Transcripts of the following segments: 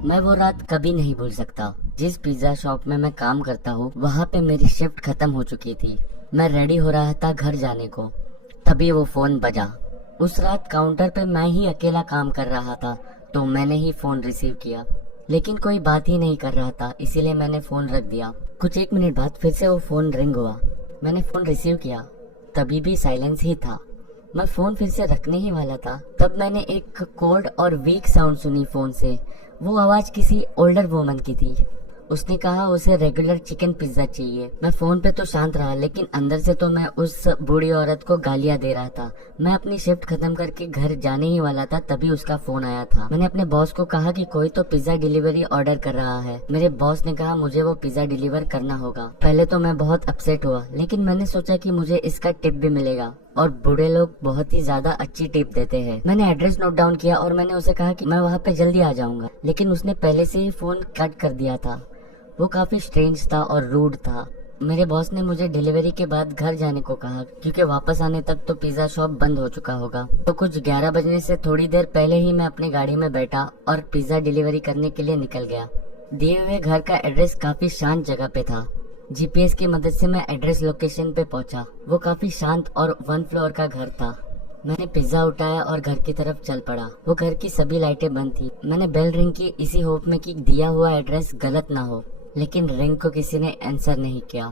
मैं वो रात कभी नहीं भूल सकता। जिस पिज्जा शॉप में मैं काम करता हूँ वहाँ पे मेरी शिफ्ट खत्म हो चुकी थी। मैं रेडी हो रहा था घर जाने को, तभी वो फोन बजा। उस रात काउंटर पे मैं ही अकेला काम कर रहा था, तो मैंने ही फोन रिसीव किया, लेकिन कोई बात ही नहीं कर रहा था, इसीलिए मैंने फोन रख दिया। कुछ 1 मिनट बाद फिर से वो फोन रिंग हुआ। मैंने फोन रिसीव किया, तभी भी साइलेंस ही था। मैं फोन फिर से रखने ही वाला था, तब मैंने एक कोल्ड और वीक साउंड सुनी फोन से। वो आवाज किसी ओल्डर वुमन की थी। उसने कहा उसे रेगुलर चिकन पिज्जा चाहिए। मैं फोन पे तो शांत रहा, लेकिन अंदर से तो मैं उस बूढ़ी औरत को गालियां दे रहा था। मैं अपनी शिफ्ट खत्म करके घर जाने ही वाला था, तभी उसका फोन आया था। मैंने अपने बॉस को कहा कि कोई तो पिज्जा डिलीवरी ऑर्डर कर रहा है। मेरे बॉस ने कहा मुझे वो पिज्जा डिलीवर करना होगा। पहले तो मैं बहुत अपसेट हुआ, लेकिन मैंने सोचा कि मुझे इसका टिप भी मिलेगा, और बूढ़े लोग बहुत ही ज्यादा अच्छी टिप देते हैं। मैंने एड्रेस नोट डाउन किया और मैंने उसे कहा कि मैं वहाँ पे जल्दी आ जाऊंगा, लेकिन उसने पहले से ही फोन कट कर दिया था। वो काफी स्ट्रेंज था और रूड था। मेरे बॉस ने मुझे डिलीवरी के बाद घर जाने को कहा, क्योंकि वापस आने तक तो पिज्जा शॉप बंद हो चुका होगा। तो कुछ 11 बजने से थोड़ी देर पहले ही मैं अपनी गाड़ी में बैठा और पिज्जा डिलीवरी करने के लिए निकल गया। दिए हुए घर का एड्रेस काफी शांत जगह पे था। जीपीएस की मदद से मैं एड्रेस लोकेशन पे पहुंचा। वो काफी शांत और 1 फ्लोर का घर था। मैंने पिज्जा उठाया और घर की तरफ चल पड़ा। वो घर की सभी लाइटें बंद थी। मैंने बेल रिंग की, इसी होप में कि दिया हुआ एड्रेस गलत ना हो, लेकिन रिंग को किसी ने आंसर नहीं किया।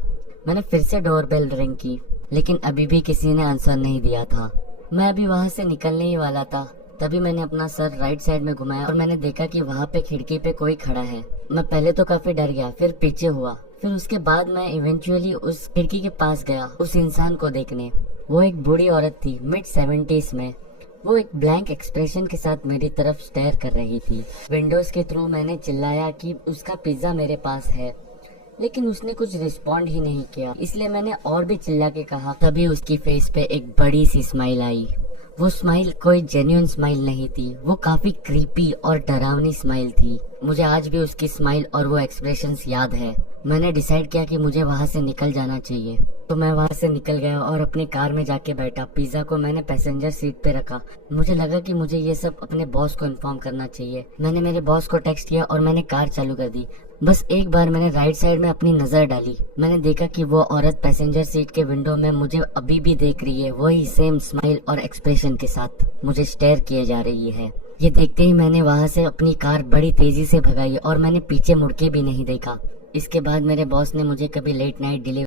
मैंने फिर से डोर बेल रिंग की, लेकिन अभी भी किसी ने आंसर नहीं दिया था। मैं अभी वहाँ से निकलने ही वाला था, तभी मैंने अपना सर राइट साइड में घुमाया और मैंने देखा कि वहाँ पे खिड़की पे कोई खड़ा है। मैं पहले तो काफी डर गया, फिर पीछे हुआ, फिर उसके बाद मैं इवेंचुअली उस खिड़की के पास गया उस इंसान को देखने। वो एक बूढ़ी औरत थी, मिड 70s में। वो एक ब्लैंक एक्सप्रेशन के साथ मेरी तरफ स्टेयर कर रही थी। विंडोज के थ्रू मैंने चिल्लाया कि उसका पिज्जा मेरे पास है, लेकिन उसने कुछ रिस्पॉन्ड ही नहीं किया, इसलिए मैंने और भी चिल्ला के कहा। तभी उसकी फेस पे एक बड़ी सी स्माइल आई। वो स्माइल कोई जेन्युइन स्माइल नहीं थी, वो काफी क्रीपी और डरावनी स्माइल थी। मुझे आज भी उसकी स्माइल और वो एक्सप्रेशंस याद है। मैंने डिसाइड किया कि मुझे वहाँ से निकल जाना चाहिए, तो मैं वहाँ से निकल गया और अपनी कार में जाके बैठा। पिज्जा को मैंने पैसेंजर सीट पे रखा। मुझे लगा कि मुझे ये सब अपने बॉस को इन्फॉर्म करना चाहिए। मैंने मेरे बॉस को टेक्स्ट किया और मैंने कार चालू कर दी। बस एक बार मैंने राइट साइड में अपनी नजर डाली। मैंने देखा कि वो औरत पैसेंजर सीट के विंडो में मुझे अभी भी देख रही है, वही सेम स्माइल और एक्सप्रेशन के साथ मुझे स्टेयर किए जा रही है। ये देखते ही मैंने वहाँ से अपनी कार बड़ी तेजी से भगाई और मैंने पीछे मुड़ के भी नहीं देखा। इसके बाद मेरे बॉस ने मुझे कभी लेट नाइट डिलीवरी